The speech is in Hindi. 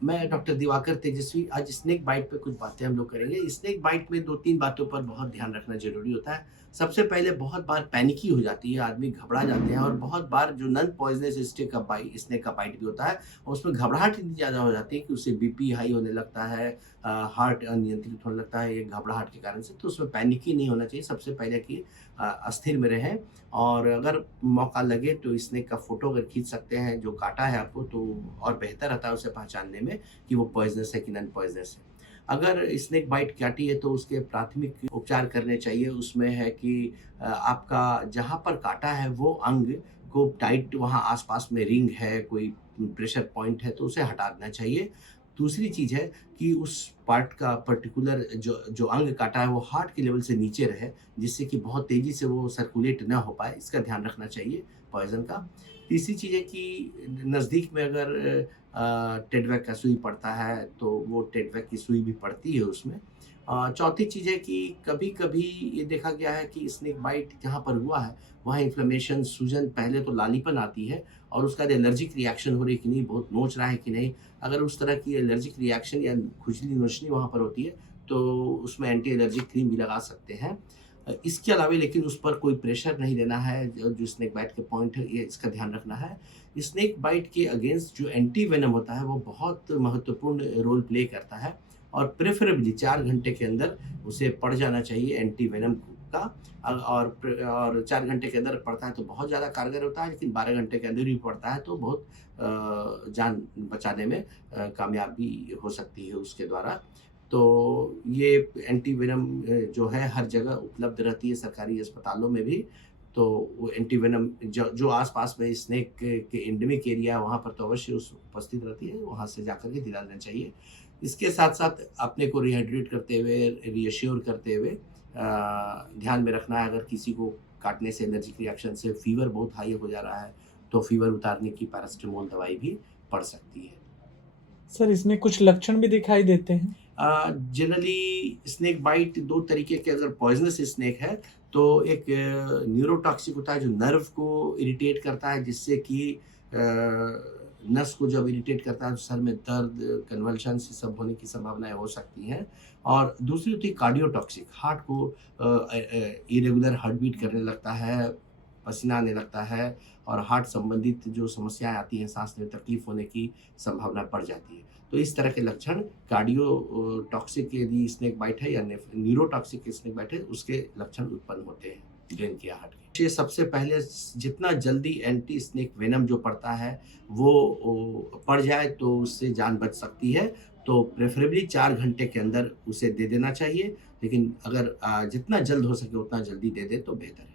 मैं डॉक्टर दिवाकर तेजस्वी। आज स्नेक बाइट पे कुछ बातें हम लोग करेंगे। स्नेक बाइट में 2-3 बातों पर बहुत ध्यान रखना ज़रूरी होता है। सबसे पहले बहुत बार पैनिकी हो जाती है, आदमी घबरा जाते हैं और बहुत बार जो नॉन पॉइज़नस स्नेक का बाइट भी होता है और उसमें घबराहट इतनी ज़्यादा हो जाती है कि उससे बीपी हाई होने लगता है, हार्ट अनियंत्रित होने लगता है ये घबराहट के कारण से। तो उसमें पैनिकी नहीं होना चाहिए। सबसे पहले कि स्थिर में रहें और अगर मौका लगे तो स्नेक का फ़ोटो अगर खींच सकते हैं, जो काटा है आपको, तो और बेहतर रहता है उसे पहचानने में कि वो पॉइज़नस है कि नॉन पॉइज़नस है। अगर स्नेक बाइट काटी है तो उसके प्राथमिक उपचार करने चाहिए। उसमें है कि आपका जहाँ पर काटा है वो अंग को टाइट, वहाँ आस-पास में रिंग है, कोई प्रेशर पॉइंट है तो उसे हटा देना चाहिए। दूसरी चीज़ है कि उस पार्ट का पर्टिकुलर जो जो अंग काटा है वो हार्ट के लेवल से नीचे रहे, जिससे कि बहुत तेज़ी से वो सर्कुलेट ना हो पाए, इसका ध्यान रखना चाहिए पॉइज़न का। तीसरी चीज़ है कि नज़दीक में अगर टेडवैक का सुई पड़ता है तो वो टेडवैक की सुई भी पड़ती है उसमें। चौथी चीज़ है कि कभी-कभी ये देखा गया है कि स्नेक बाइट जहाँ पर हुआ है, वहाँ इन्फ्लेमेशन, सूजन, पहले तो लालीपन आती है और उसके बाद एलर्जिक रिएक्शन हो रही है कि नहीं, बहुत नोच रहा है कि नहीं। अगर उस तरह की एलर्जिक रिएक्शन या खुजली-नोचनी वहाँ पर होती है, तो उसमें एंटी एलर्जिक क्रीम भी लगा सकते हैं। इसके अलावा लेकिन उस पर कोई प्रेशर नहीं देना है, जो स्नेक बाइट के पॉइंट है, ये इसका ध्यान रखना है। स्नेक बाइट के अगेंस्ट जो एंटी वेनम होता है, वो बहुत महत्वपूर्ण रोल प्ले करता है और प्रेफ़रेबली 4 घंटे के अंदर उसे पड़ जाना चाहिए एंटी वेनम का। और 4 घंटे के अंदर पड़ता है तो बहुत ज़्यादा कारगर होता है, लेकिन 12 घंटे के अंदर भी पड़ता है तो बहुत जान बचाने में कामयाबी हो सकती है उसके द्वारा। तो ये एंटी वेनम जो है हर जगह उपलब्ध रहती है, सरकारी अस्पतालों में भी। तो वो एंटी वेनम जो जो आस-पास में स्नेक के एंडेमिक एरिया है, वहाँ पर तो अवश्य उस उपस्थित रहती है, वहाँ से जाकर के दिला लेना चाहिए। इसके साथ-साथ अपने को रिहाइड्रेट करते हुए, रीअश्योर करते हुए ध्यान में रखना है, अगर किसी को काटने से एलर्जिक रिएक्शन से फ़ीवर बहुत हाई हो जा रहा है, तो फ़ीवर उतारने की पैरासिटामोल दवाई भी पड़ सकती है। सर, इसमें कुछ लक्षण भी दिखाई देते हैं? जनरली स्नेक बाइट 2 तरीके के, अगर पॉइज़नस स्नेक है, तो एक न्यूरोटॉक्सिक होता है जो नर्व को इरिटेट करता है, जिससे कि नस को जब इरिटेट करता है तो सर में दर्द, कन्वल्शंस ये सब होने की संभावनाएँ हो सकती हैं। और दूसरी होती है कार्डियोटॉक्सिक, हार्ट को इरेगुलर हार्ट बीट करने लगता है, पसीना आने लगता है और हार्ट संबंधित जो समस्याएँ आती हैं, साँस में तकलीफ़ होने की संभावना बढ़ जाती है। तो इस तरह के लक्षण टॉक्सिक यदि स्नेक बाइट है या न्यूरोटॉक्सिक स्नेक बाइट है, उसके लक्षण उत्पन्न होते हैं ब्रेन की आहट के। ये सबसे पहले जितना जल्दी एंटी स्नेक वेनम जो पड़ता है वो पड़ जाए तो उससे जान बच सकती है। तो प्रेफ़रेबली 4 घंटे के अंदर उसे दे देना चाहिए, लेकिन अगर जितना जल्द हो सके उतना जल्दी दे दें तो बेहतर है।